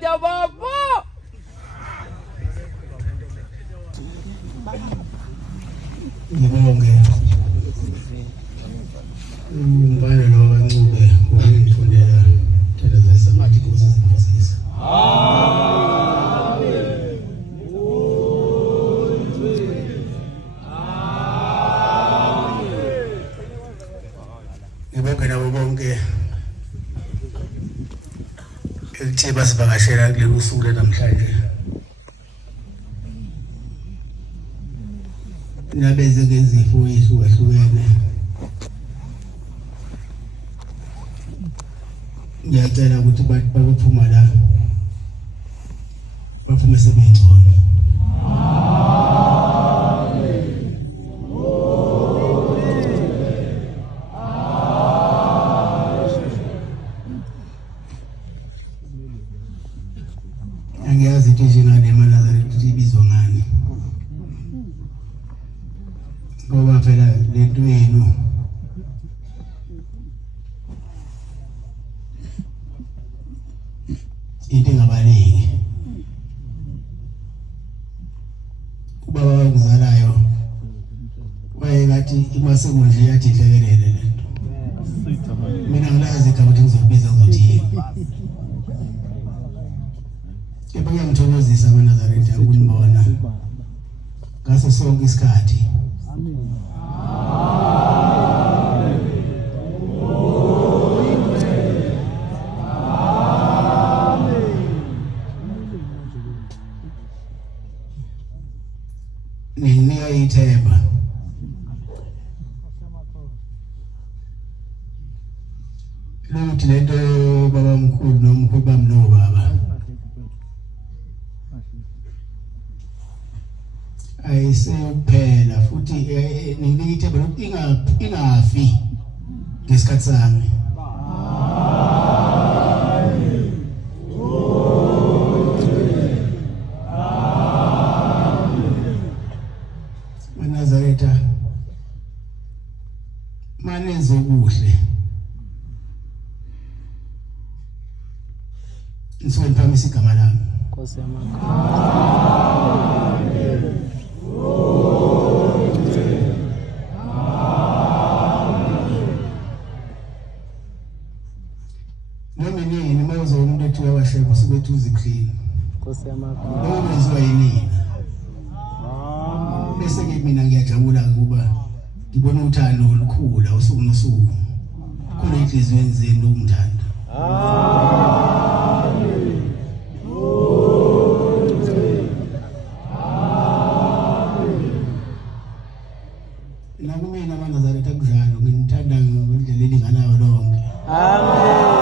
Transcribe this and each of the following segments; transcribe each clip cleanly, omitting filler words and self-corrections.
Tata Baba. Ngibonge. Umbane lo kancube ukufundela thela zesamathi kusizisa. Amen. Ngibonge nabo bonke elithe basivakashela kuleli usuku namhlanje. Nabeze ngezifo ezihlukahlukene. Ngiyacela ukuthi baphuma la. Baphume sebengcono. Angiyazi ukuthi ngane eManazareth ukuthi ibizwa ngani. Ngoba phela lento yenu into engabaleki. Ubaba wangizalayo wayengathi imaseko nje yathi hlekelele lento. Mina ngilazi igama ukuthi ngizobiza ngokuthi yini. Kepha ngiyamthokozisa eManazareth ukunibona ngaso sonke isikhathi. Nginika ithemba lokuthi lento baba mkhulu nomkhulu bami nobaba ayiseyokuphela futhi nginika ithemba lokuthi ingafi ngesikhathi sami. Nazaretha manenze kuhle nisuke niphakamisa igama lami. Nkosi yamakhaya. Noma nini mawuze umuntu ethi uyawasheba subethi uziclean. Nkosi yamakhaya. Lokho kwenziwa yini? Bese ke mina ngiyajabula ukuba ngibona uthando olukhulu usuku nosuku khona enhlizweni zenu umthanda. Amen. Nakumina eManazareth akunjalo nginithanda ngendlela elinganayo lonke. Amen.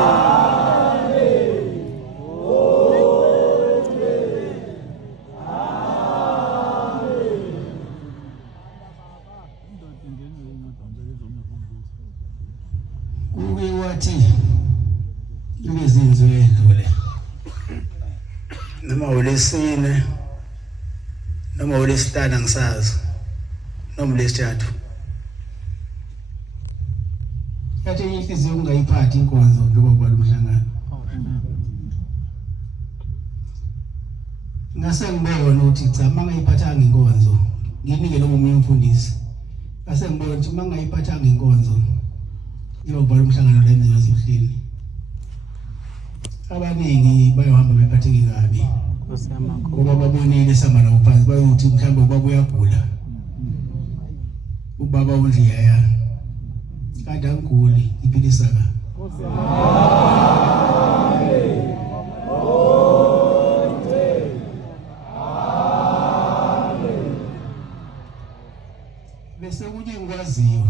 Wathi izinzwe edlule noma olesine noma olesithathu ngisazi noma olesithathu yathi inhliziyo ungayiphathi inkonzo njengoba kwalomhlangano. Ngase ngibona ukuthi cha mangayiphathanga inkonzo nginike lo munye umfundisi. Ngase ngibona ukuthi mangayiphathanga inkonzo yokuba umhlangano la enziwa zihlini. Abaningi bayohamba bephatheke kabi. Nkosi yamakhaya. Ngoba babonile samba nabo phansi bayothi mhlawumbe ubaba uyagula. Ubaba unje yaya. Kanti angiguli iphilisa ka. Nkosi bese kunye ngikwaziyo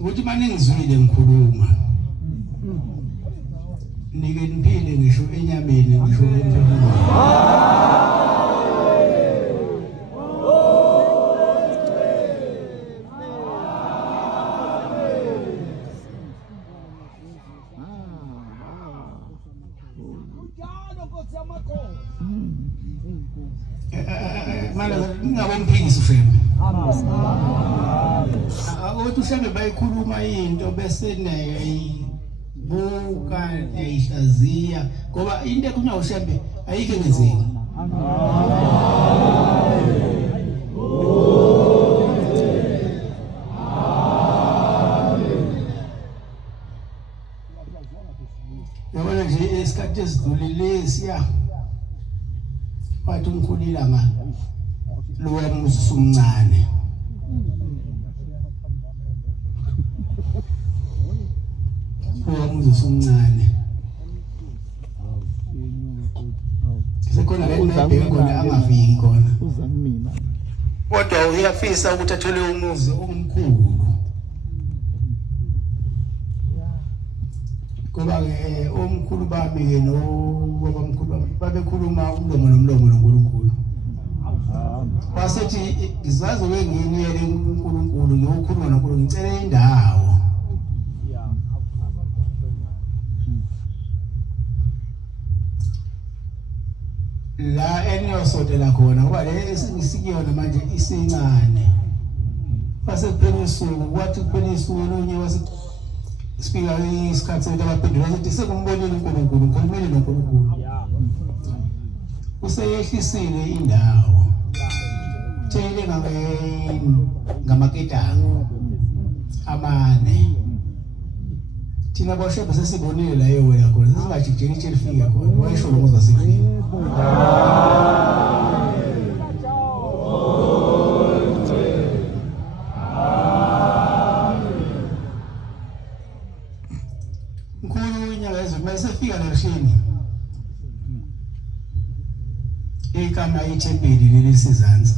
ukuthi manje ngizwile ngikhuluma nike niphile ngisho enyameni ngisho emphefumulweni. Mana ngabomphikisi femi. Ukuthi uhlale bayikhuluma into bese naye buka yayihlaziya ngoba into ekunywa uShembe ayike ngenzeki. Yabona nje isikhathi esidlulile siya wathi umkhulilanga lo wamuzi sumncane. Umuzi sumncane. Sekhona la nabheka khona angafiki khona. Uzamina. Kodwa uyafisa ukuthi athole umuzi omkhulu. Ngoba omkhulu bami ke no babamkhulu bami babekhuluma umlomo nomlomo noNkulunkulu. Wasethi ngizazi wengiyele uNkulunkulu ngiyokhuluma noNkulunkulu ngicela indawo. La eniyosotela khona ngoba le esingisikiyona manje isincane. Base kuphela usuku kwathi kuphela usuku lonye wasifika isikhathi sokuthi abaphendula ukuthi sekumbonile uNkulunkulu ukhulumile noNkulunkulu. Useyehlisile indawo. Tshele ngamaketanga amane. Thina boshebe sesibonile la yewela khona singajikijeli tsheli khona wayisho lo muza sifika. Mkhulu unyaka ezwe mase fika la shini. Ikama ithempeli lelisizansi.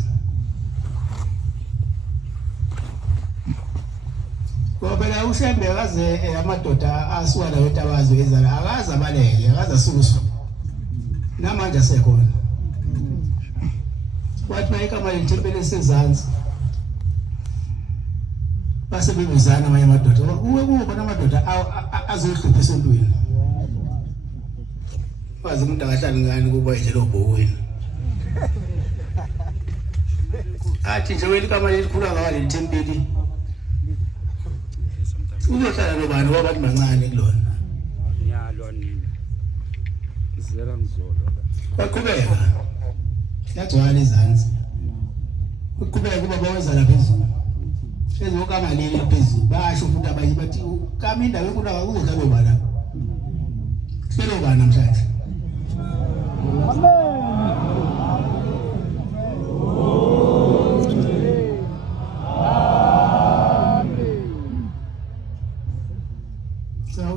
Ngoba la uShembe akaze amadoda asuka la weTabazo ezala akaza baleke akaza sukuswa. Namanje asekhona. Wathi bayikama lethempeli lesizansi. Base bebuzana amanye amadoda. Uwe kubona amadoda azohlupha esontweni. Wazi umuntu akahlali ngani kuba nje lo bhowini. Athi nje welikama lelikhulu ngaba lethempeli. Uzohlala nobani wabantu bancane kulona. Ngiyalwa nini. Ngizela ngizolwa. Baqhubeka. Yagcwala izansi. Uqhubeka kuba bawenza la phezulu. Ezokama leli phezulu. Basho futhi abanye bathi kama indawo enkulu akuzohlala obala. Hlelo obani namhlanje.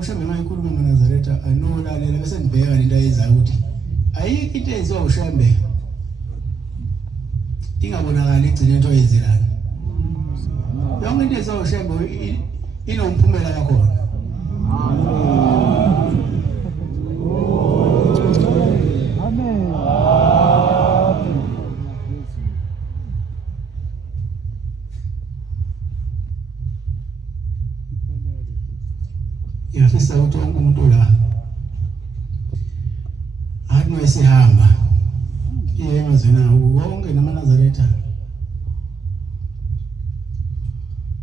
uShembe mayikhuluma ngoNazaretha anolalela bese ngibheka lento ayenzayo ukuthi ayikho into eyenziwa uShembe ingabonakala igcine into ayenzelana. Yonke into eyenziwa uShembe inomphumela yakhona. Amen. Yafisa ukuthi wonke umuntu la athi wesihamba emazweni wonke namaNazaretha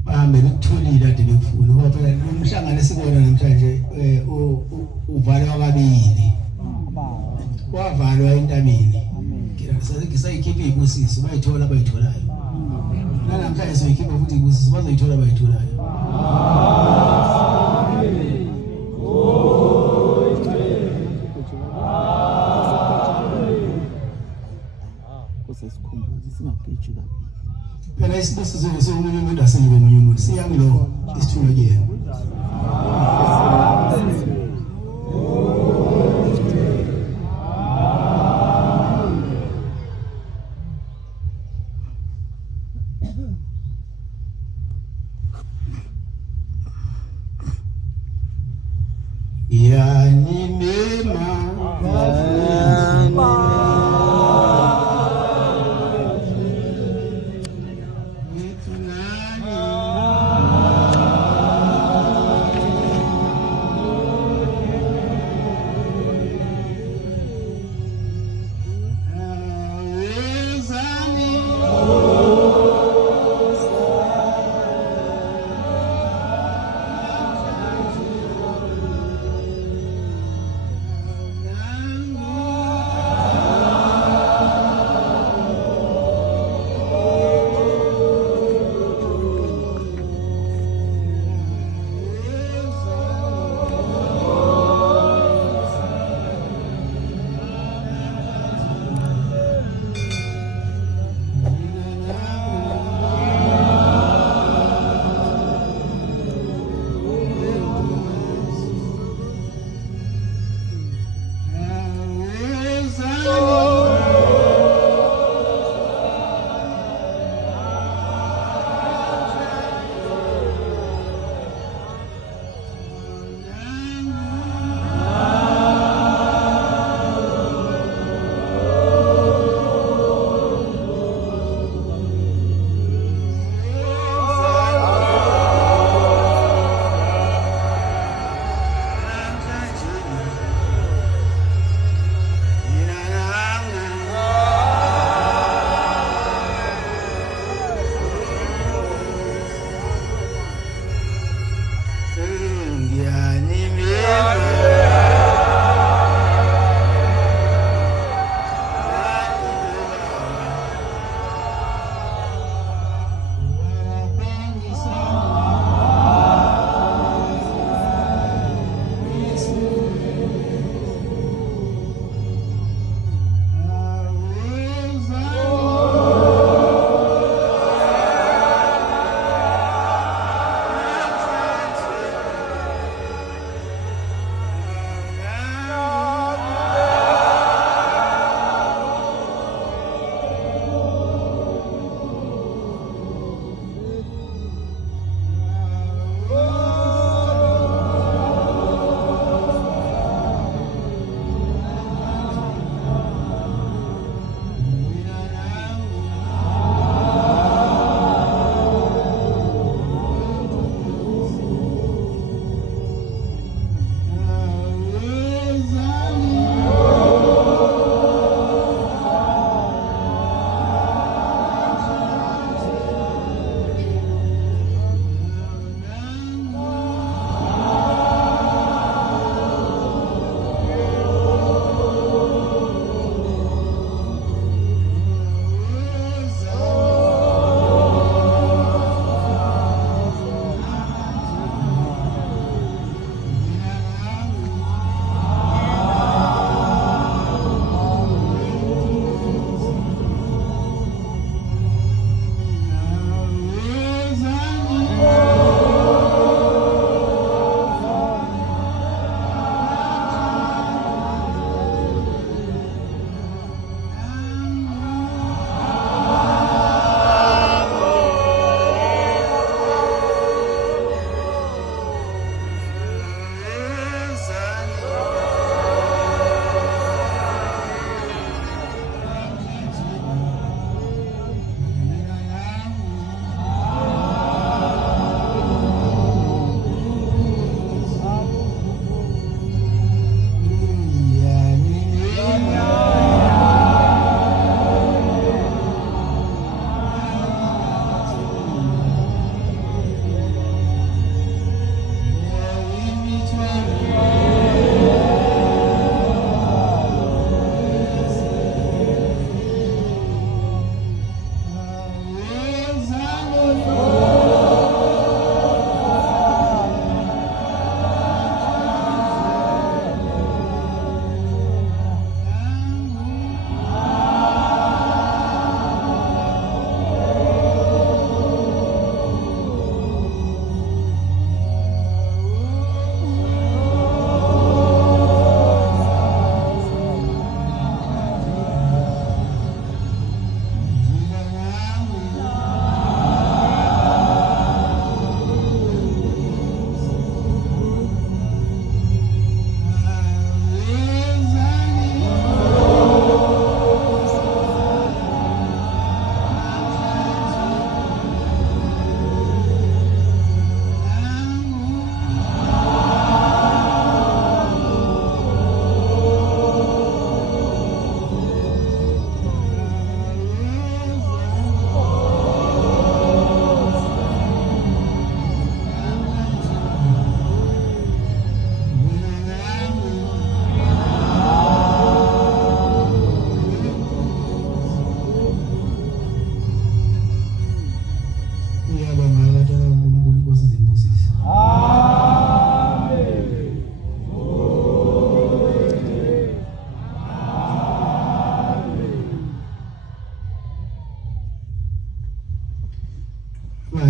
bahambe bekutholile ade bekufuna ngoba phela lo mhlangano esibona namhlanje uvalwa kabili wavalwa entabeni ngisayikhipha ibusiso bayithola abayitholayo namhlanje soyikhipha futhi ibusiso bazoyithola abayitholayo. Phela isibusiso somunye umuntu asengibe omunye umuntu siyangilo isithunywa kuyena.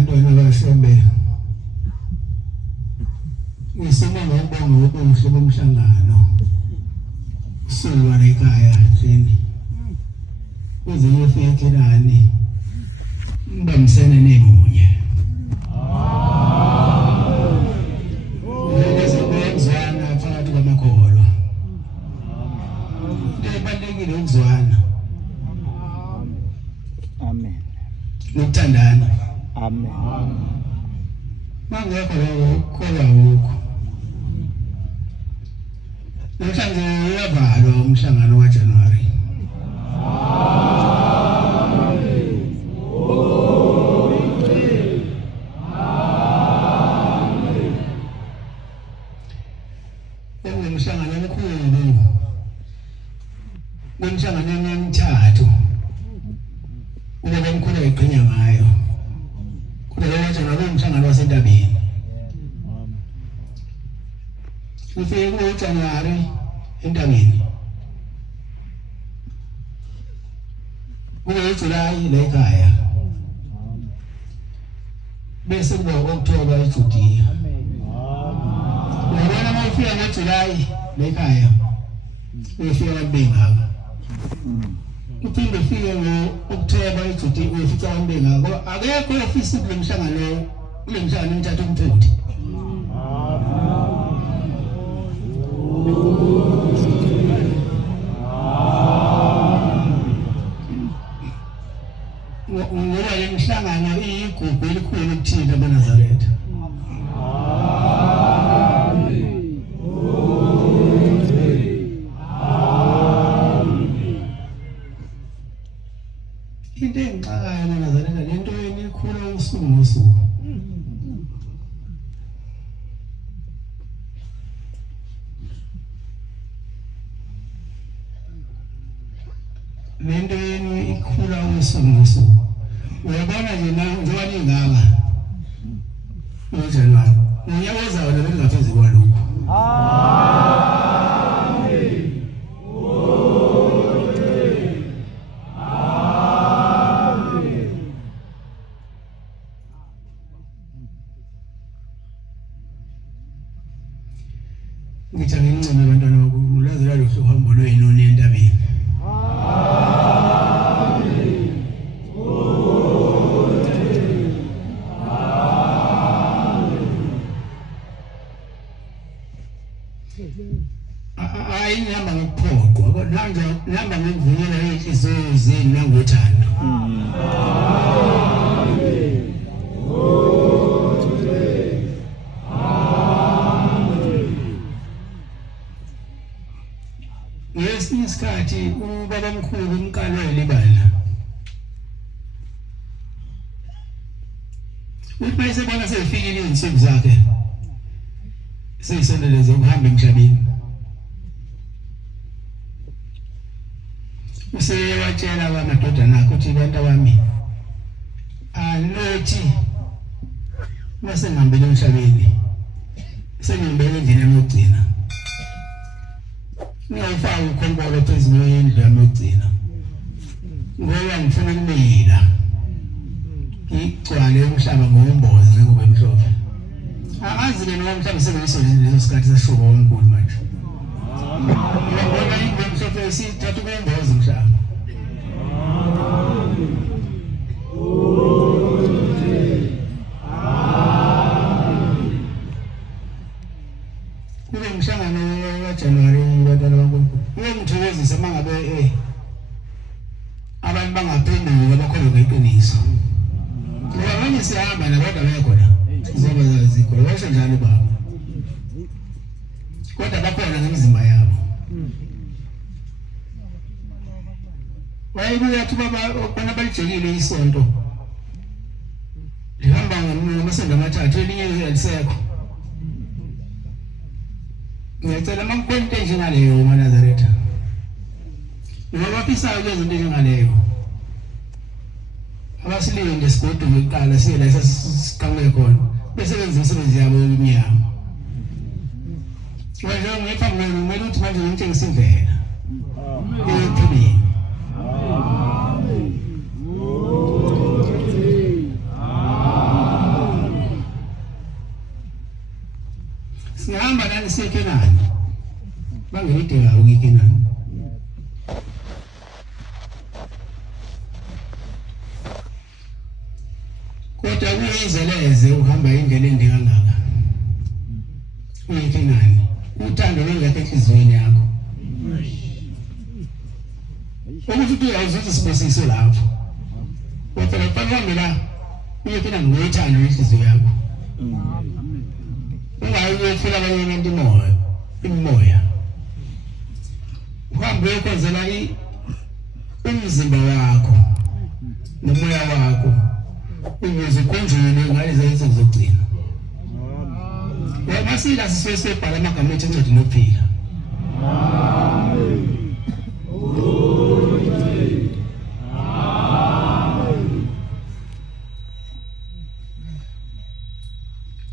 bantwana bashembe ngisema ngokubonga ubuhle bomhlangano solwa ekhaya thini kuze yefike nani mbamsene nemunye ngizobenzana phakathi kwamakholwa kubalulekile ukuzwana Amen. nokuthandana Amen. mangekho lawo khola ukho namhlanje uyavalwa umhlangano kaJanuary umhlangano omkhulu umhlangano emithathu ube mkhulu eqhinya ngayo kuleyo kaJanuary umhlangano wasentabeni ufike kuJanuary entabeni kuJulayi la ekhaya bese kuba October eJudiya yabona mawufika ngoJulayi la ekhaya uyafika kaBengaka uphinde ufike ngo-October eJudiya uyafika kaBengaka akekho ofisi kule mhlangano emithathu umthetho ngoba le mhlangano iyigugu elikhulu kuthina beNazaretha. Into engixakayo beNazaretha lento enikhula usuku ngosuku. Lento ikhula usuku ngosuku. Uyabona nje na njengoba ningaka uJanuary ngiyawaza wena bengafezi kwalokho ngithi ngincane abantwana bakulazela lo uhambo lwenu nentabeni ayihamba ngokuphoqwa nihamba ngokuvumela inhliziyo zenu nangothando ngesinye isikhathi ubabamkhulu umkalwa libala uthi mayesebona seyifikile izinsuku zakhe seyisondeleze ukuhamba emhlabeni useyewatshela amadodana akhe ukuthi bantu bami anothi masengihambele emhlabeni sengihambele endlini yami yokugcina ngiyawufaka ukhonkolo phezulu yendlu yami yokugcina ngoba ngifuna ukumila ngigcwale umhlaba ngombozi njengoba emhlophe akazi ke noma mhlawumbe sengiyisonile leso sikhathi sashuka omkhulu manje ngibona ingomhlophe sithatha ukumboza umhlaba kule mhlangano kaJanuary bantwana baNkulunkulu uyangithokozisa mangabe abantu bangaphenduka bakholwa ngeqiniso ngoba manje siyahamba nabantu abayakhona sizoba zazikho basho njalo baba kodwa bakhona ngemizimba yabo wayebuya thuba bona balijekile isonto lihamba ngamasonto amathathu elinye alisekho ngiyacela makukhona into njengaleyo eNazaretha ngoba bafisayo lezo zinto njengaleyo abasilinde isigodo ngokuqala siye la sesiqhamuke khona besebenza imisebenzi yabo yomnyama wena ngiyiphambi kumele ukuthi manje ngitshengise indlela ephilile sihamba nani siye Kenani bangelideka ukikenani kodwa kuyizeleze uhamba indlela ende kangaka uyikenani uthando lungekho enhliziyweni yakho ukuthi uyawuzuza isibusiso lapho kodwa lapho la uyikenani ngothando enhliziyo yakho ungayifuna abanye abantu imoya uhambe uyokhonzela umzimba wakho nomoya wakho ukuze konjene ngalezi insuku zokugcina wamasila sisebhala amagama ethu encwadi nophila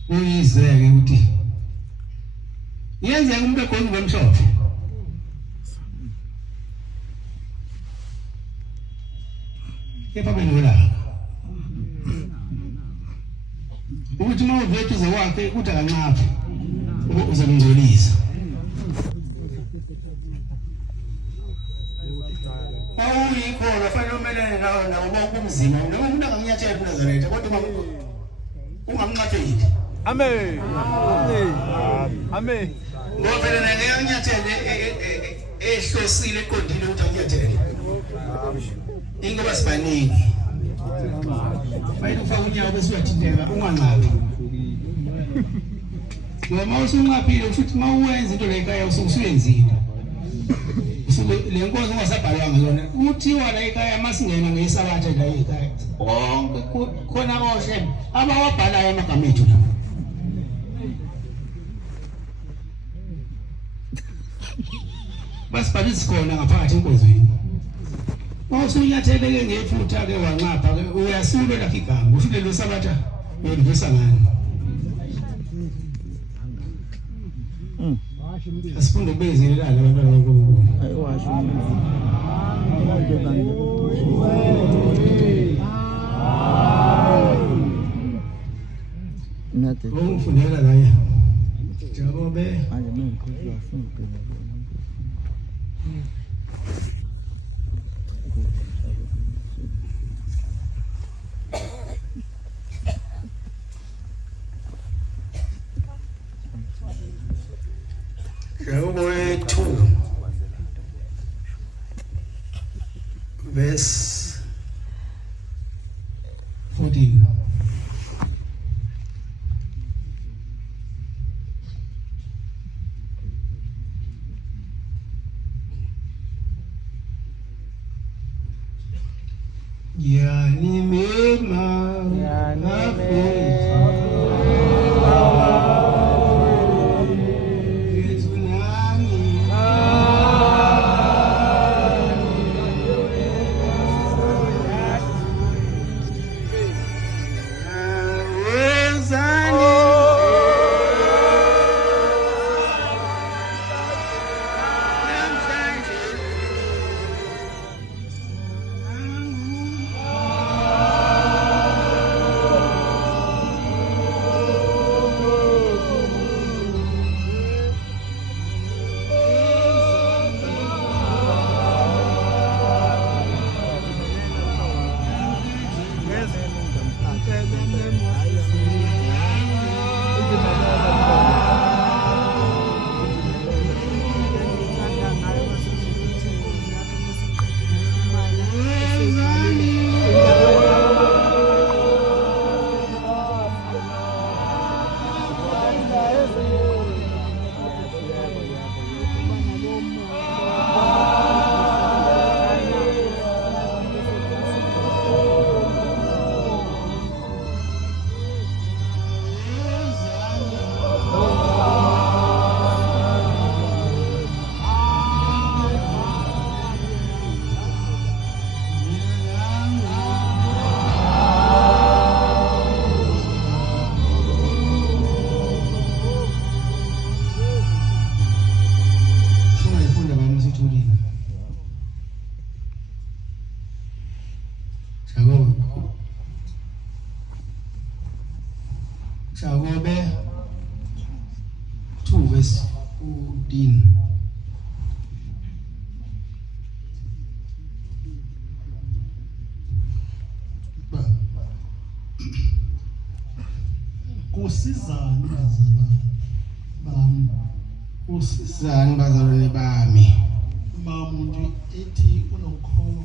uyizeke ukuthi yenzeka umuntu ekhona ngomshophe kepha bengola ukuthi uma uvethu zawakhe ukuthi akancaphi uzomngcolisa awuyikhona fanele umelane nawo kumzima noma umuntu anganyathela kuNazaretha kodwa ungamnqapheli Amen. Amen. ngoba lena ngeyanyathele ehlosile eqondile ukuthi anyathele ingoba sibaningi bayini ufaka unyawo bese uyathinteka unganqaphi ngoba usunqaphile futhi uma uwenza into le ekhaya usuyenzile le nkonzo ungasabhalwanga yona uthiwa la ekhaya masingena ngesabatha la ekhaya onke khona oshe abawabhalayo amagama ethu la basibhalisa khona ngaphakathi enkonzweni mawusunyatheleke ngefutha ke wanqapha ke uyasula lapha igama ufike lo sabatha uyendivisa ngani asifunde bezelelana abantwana baNkulunkulu Ayiwasho. Nathi ungifundela kanye Jakobe manje mengikhohlwa futhi. Jakobe 2 verse 14 Yani mema Jakobe 2 verse 14. Kusizani bazalwane bami, Usizani bazalwane bami. uma umuntu ethi unokukholwa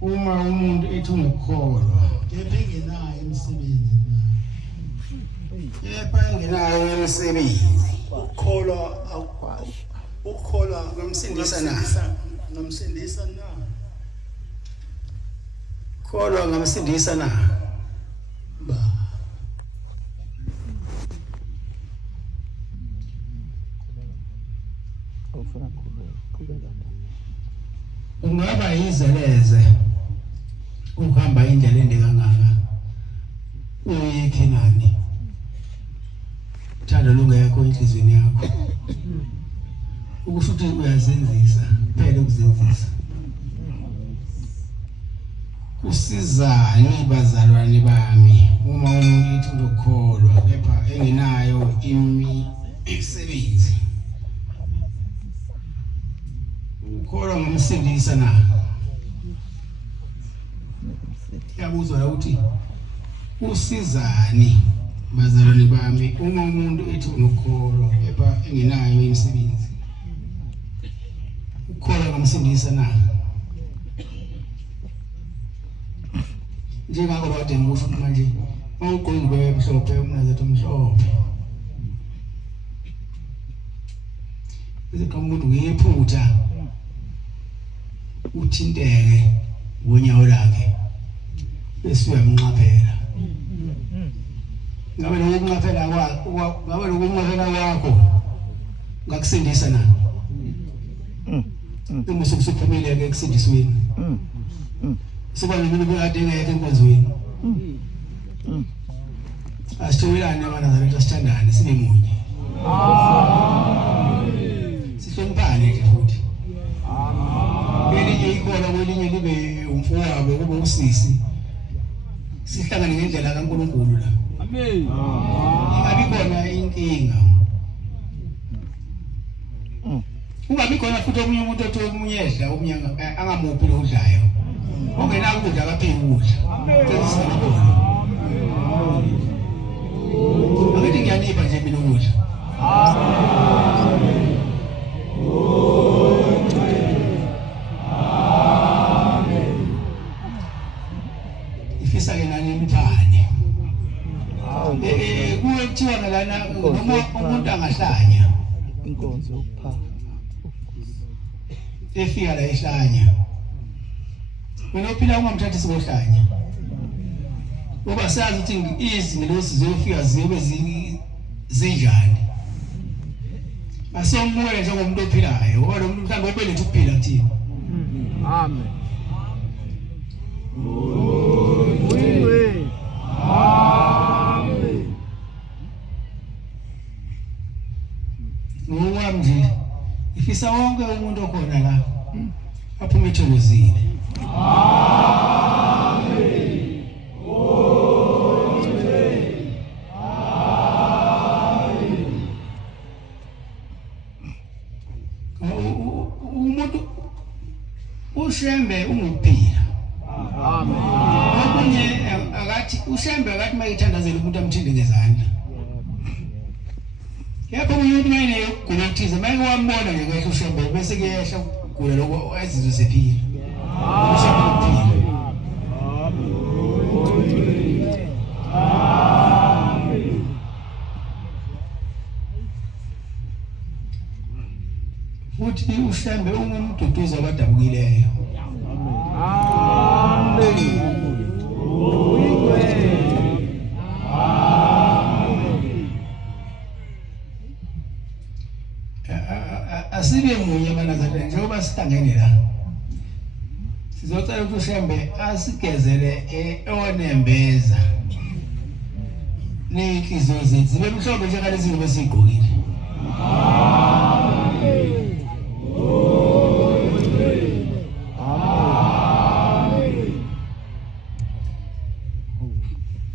Uma umuntu ethi ungukholwa, kepha engenayo imisebenzi kepha engenayo imisebenzi, ukukholwa Ngamsindisa na? ngamsindisa na? kholwa ngamsindisa na? Ungaba yizeleze uhamba indlela ende kangaka uye eKhenani, thanda lungekho enhlizweni yakho, ukusho ukuthi uyazenzisa phela ukuzenzisa. Kusizani bazalwane bami uma umuntu ethi ngokholwa kepha engenayo imisebenzi? Ukholwa ngamsindisa na? Yabuzwa la ukuthi usizani bazalwane bami uma umuntu ethi ngokholwa kepha engenayo imisebenzi? Ukholwa ngamsindisa na? Njengako kade ngikusho ukuthi manje awugqoki ingubo emhlophe, umnazethu omhlophe, bese qhamuka umuntu ngephutha uthinteke ngonyawo lakhe bese uyamnqaphela. Ngabe lokunqaphela kwakho ngakusindisa na? Uma usuphumile-ke ekusindisweni suba nomuntu bekade engekho enkonzweni. Asithomelane abanazalwane, asithandane, sibe munye, sihloniphane nje futhi. Elinye ikholwa kwelinye libe umfowabo kube usisi, sihlangane ngendlela kaNkulunkulu la. Amen. Ingabi khona inkinga. Ungabi khona futhi omunye umuntu othi omunye edla omunye angamuphi lo udlayo. Ongenako ukudla akapheki ukudla. Akithi ngiyanipha nje mina ukudla. Ifisa ke nani imithane. Kuwe kuthiwa lana noma umuntu angahlanya inkonzo yokupha efika la ehlanya. Wena uphila ungamthathi sikohlanya. Ngoba sazi ukuthi izingelosi ziyofika zibe zinjani. Asombuye njengomuntu ophilayo, ngoba lo muntu mhlawumbe obelethe ukuphila kuthina. amen Ngokwami nje ifisa wonke umuntu okhona la aphume ethokozile. Umuntu ushembe unguphila. amen Okunye akathi ushembe akathi mayithandazela umuntu amthinde ngezandla. Yebo umuntu ngene ukugula okuthize manje wambona nje kahle ushembe bese kuyehla ukugula lokho ezizwe sephila. Ushembe uphila. Futhi ushembe ungumduduza abadabukileyo. Asibe munye abanazalwane njengoba sihlangene la. Sizocela ukuthi ushembe asigezele onembeza. Nenhliziyo zethu zibe mhlophe njengalezi zinto besigqokile.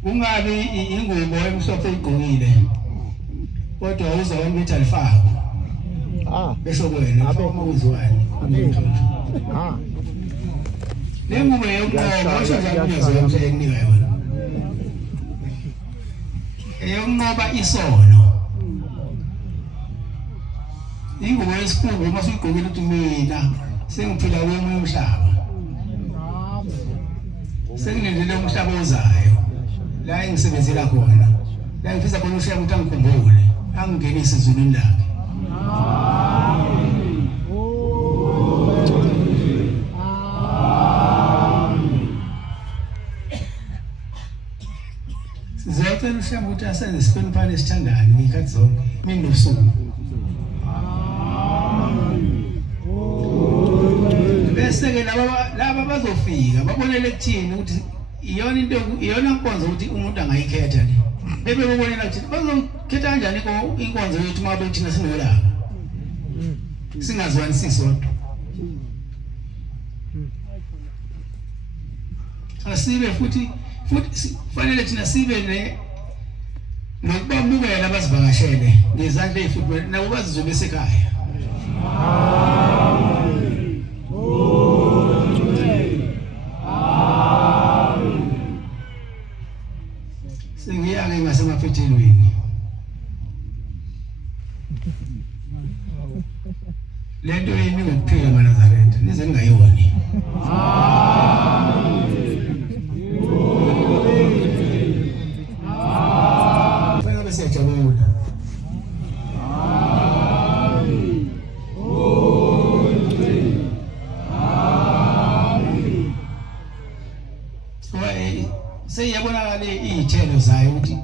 Ungabi ingubo emhlophe igqokile kodwa uzwa ngithi alifako besho kwena uma uzwani nengubo yokunqoba usho njalo ngizwe nginika yona eyokunqoba isono ingubo yesikhungo uma suyigqokile ukuthi mina sengiphila kwemunye umhlaba senginendele umhlaba ozayo la engisebenzela khona la ngifisa khona ushiya ukuthi angikhumbule angingenise ezulwini lakhe sizocela ushiya ukuthi asenze isikhoniphane esithandane ngikhathi zonke mina nobusuku bese-ke laba bazofika babonele kuthini ukuthi iyona nkonzo ukuthi umuntu angayikhetha le bebe babonela ukuthi bazokhetha kanjani inkonzo yethu uma thina sinolaba singazwani sisodwa asibe futhi fanele thina sibe nokubamukela abazivakashele ngezandla ezifuthi nabo bazizwe besekhaya sengiyake ngasemafethelweni lento yini ngokuphila eNazaretha nize ningayoni bese siyajabula seyabonakala izithelo zayo ukuthi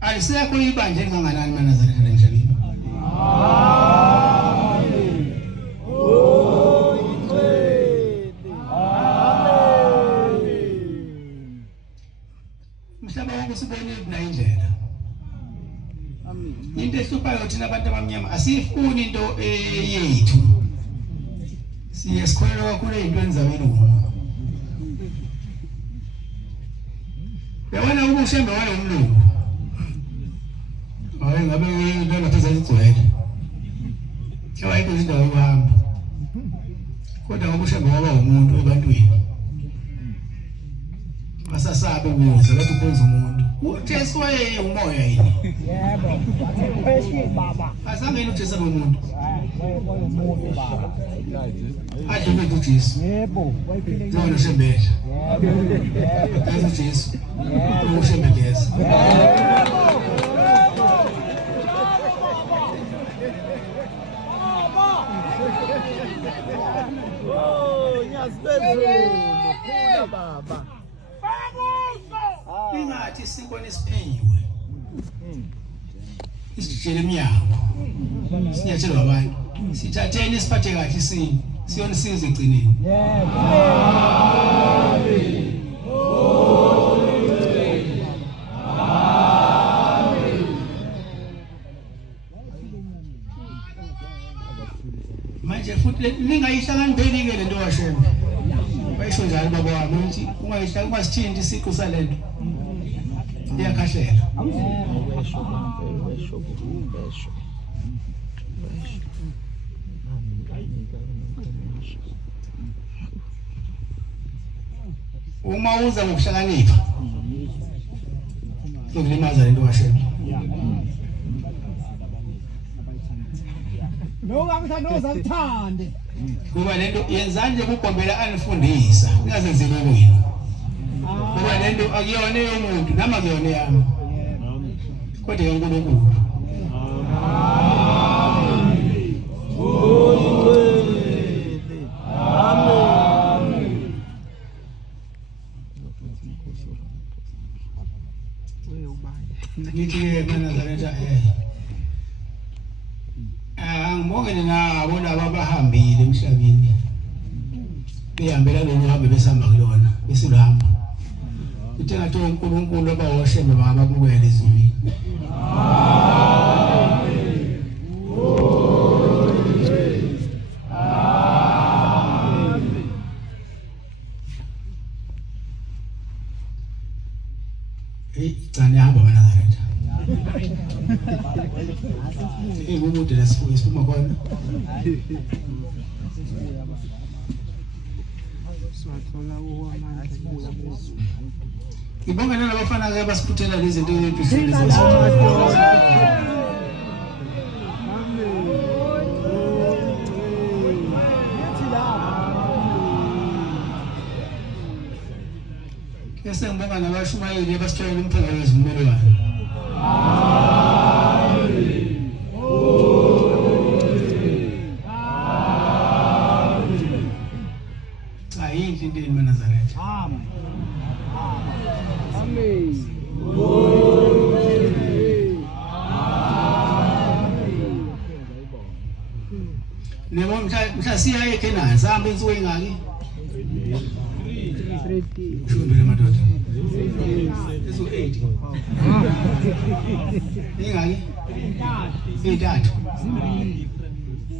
alisekho ibandla elinganganani eNazaretha emhlabeni umhlaba wonke usibonile nayo indlela into ehluphayo thina abantu abamnyama asifuni into yethu siyesikholelwa kakhulu ey'ntweni zabelungu yabona ubushembe walo umlungu hayi ngabe lona phezulu igcwele ayikho indawo yokuhamba kodwa ngobushembe waba umuntu ebantwini basasabe ukuze bathi ukwenza umuntu uJesu umoya yini yebo wathi baba asangeni uJesu umuntu adlule uJesu yebo wayifile ushembele yebo uJesu yebo ushembeleza baba ingathi sikone siphiwe isijeremiyako sinyatshelwa abantu sithatheni siphathe kahle siyona size egcineni manje futhi ningayihlakanipheli-ke lento kaShembe bayisho njalo baba wami ukuthi ungasithinti isiqu salento iyakhahlela uma uza ngokuhlakanipha ukulimaza lento kaShembe Noza uthande kuba lento yenzani nje kugombela anifundisa ningazenzeli kwenu kuba lento akuyona yomuntu nama kuyona yami kodwa yoNkulunkulu ngithi eNazaretha ngibongene nabo laba abahambile emhlabeni behambela lolu hambe besihamba kulona besilihamba uthe ngathi uNkulunkulu abawoshembe bangababukela ezulwini Igcane hamba eNazaretha. Umuntu la siphuma khona. Ibonga nalabafana ke basiphuthela lezi zinto eziphezulu. Ese ngibonga nabashumayeli abasitholela umphela wezivumelwano. Ayinhle into eNazaretha. Amen. Nemo mhla siya eKenani sihamba insuku engaki? 3 Shumbele madoda. Insuku 8. Ingaki? 3.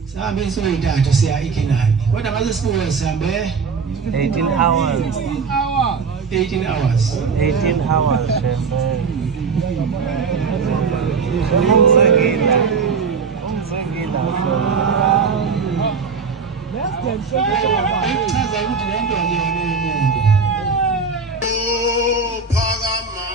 Sihamba insuku 3 siya eKenani. Kodwa mase sibuye sihambe 18 hours. 18 hours. 18 hours. Chaza ukuthi lento akuyona umuntu. Phakama